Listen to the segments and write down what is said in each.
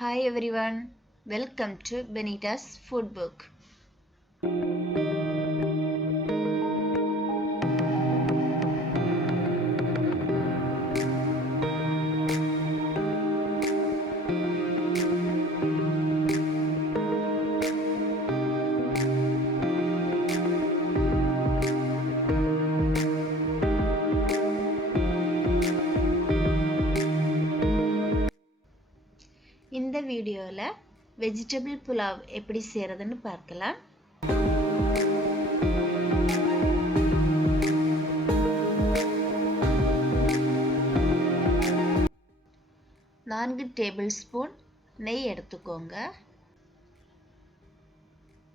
Hi everyone, welcome to Benittas Foodbook. இந்த வீடியோல vegetable pulao எப்படி செய்யறதுன்னு பார்க்கலாம். நான்கு டேபிள் ஸ்பூன் நெய் எடுத்துக்கோங்க.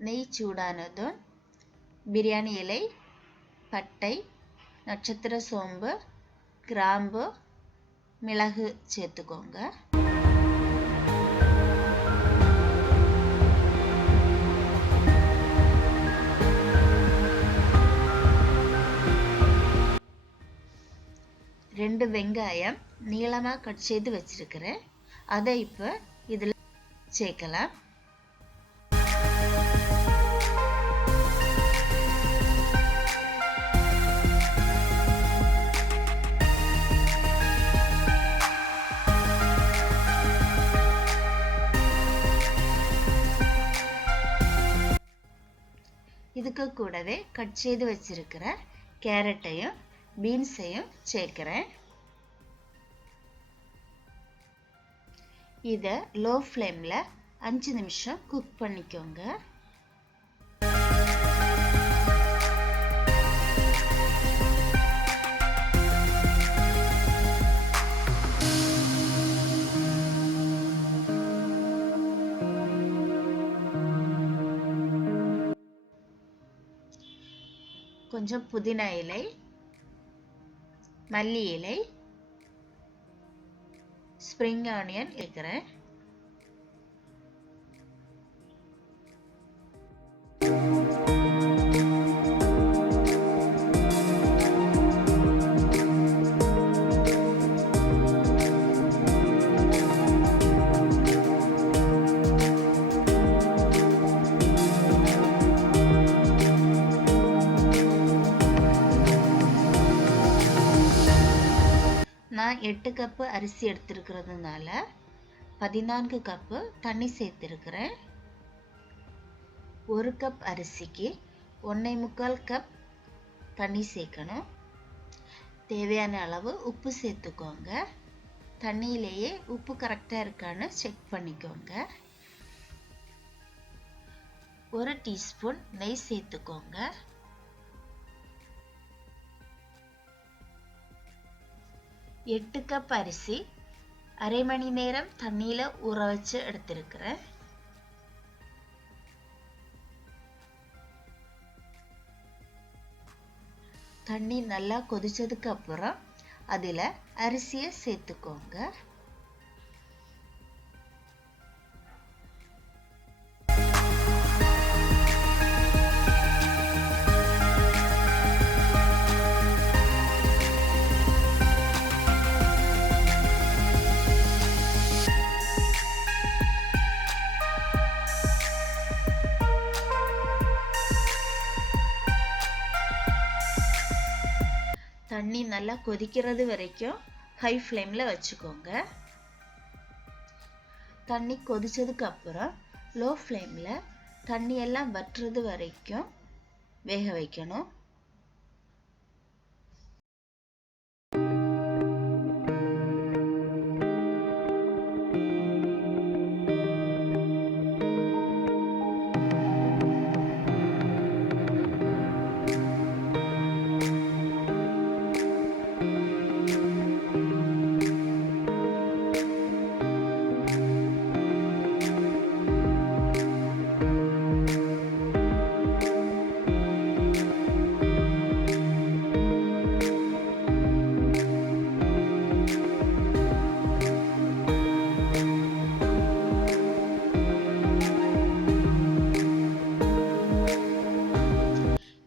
நெய் சூடானதும் பிரியாணி இலை, பட்டை, நட்சத்திர சோம்பு, கிராம்பு, மிளகு சேர்த்துக்கோங்க. ரெண்டு வெங்காயம் நீளமாக கட் செய்து வச்சிருக்கிறேன். அதை இப்போ இதில் சேர்க்கலாம். இதுக்கு கூடவே கட் செய்து வச்சிருக்கிற கேரட்டையும் பீன்ஸையும் சேர்க்கிறேன். இதை லோ ஃப்ளேமில் 5 நிமிஷம் குக் பண்ணிக்கோங்க. கொஞ்சம் புதினா இலை, மல்லி இலை, ஸ்ப்ரிங் ஆனியன் இருக்கிறேன். நான் 8 கப்பு அரிசி எடுத்துருக்கிறதுனால 14 கப்பு தண்ணி சேர்த்துருக்கிறேன். 1 கப் அரிசிக்கு 1.25 கப் தண்ணி சேர்க்கணும். தேவையான அளவு உப்பு சேர்த்துக்கோங்க. தண்ணியிலேயே உப்பு கரெக்டாக இருக்கான்னு செக் பண்ணிக்கோங்க. 1 டீஸ்பூன் நெய் சேர்த்துக்கோங்க. 8 கப் அரிசி அரை மணி நேரம் தண்ணியில ஊற வச்சு எடுத்திருக்கிறேன். தண்ணி நல்லா கொதிச்சதுக்கு அப்புறம் அதில் அரிசியை சேர்த்துக்கோங்க. தண்ணி நல்லா கொதிக்கிறது வரைக்கும் ஹை ஃப்ளேமில் வச்சுக்கோங்க. தண்ணி கொதிச்சதுக்கு அப்புறம் லோ ஃப்ளேமில் தண்ணி எல்லாம் வற்றுறது வரைக்கும் வேக வைக்கணும்.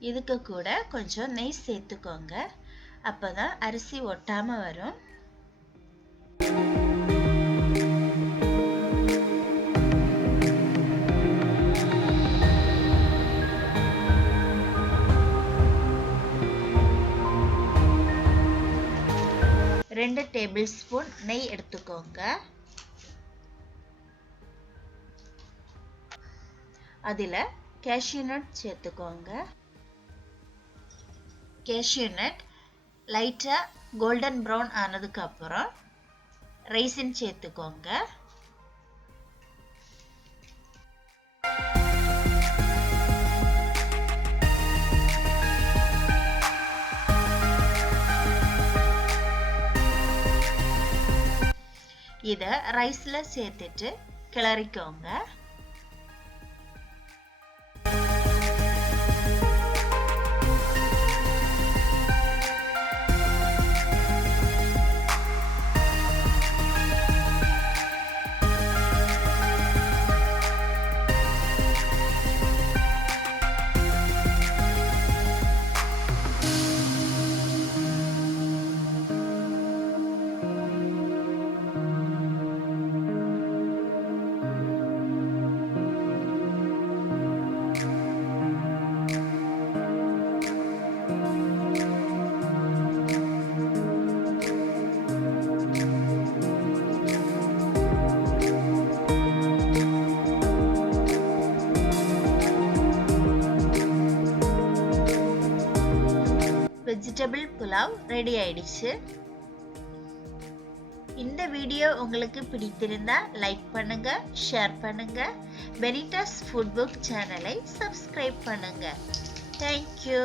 இதுக்கு கூட கொஞ்சம் நெய் சேர்த்துக்கோங்க. அப்பதான் அரிசி ஒட்டாம வரும். 2 டேபிள் ஸ்பூன் நெய் எடுத்துக்கோங்க. அதில் கேஷ்யூ நட் சேர்த்துக்கோங்க. கேஷ்யூ நட் லைட்டாக கோல்டன் ப்ரௌன் ஆனதுக்கு அப்புறம் ரைசின் சேர்த்துக்கோங்க. இதை ரைஸ்ல சேர்த்துட்டு கிளறிக்கோங்க. வெஜிடபிள் புலாவ் ரெடி ஆயிடுச்சு. இந்த வீடியோ உங்களுக்கு பிடித்திருந்தா லைக் பண்ணுங்க, ஷேர் பண்ணுங்க. பெனிட்டாஸ் ஃபுட் புக் சேனலை சப்ஸ்கிரைப் பண்ணுங்க. தேங்க்யூ.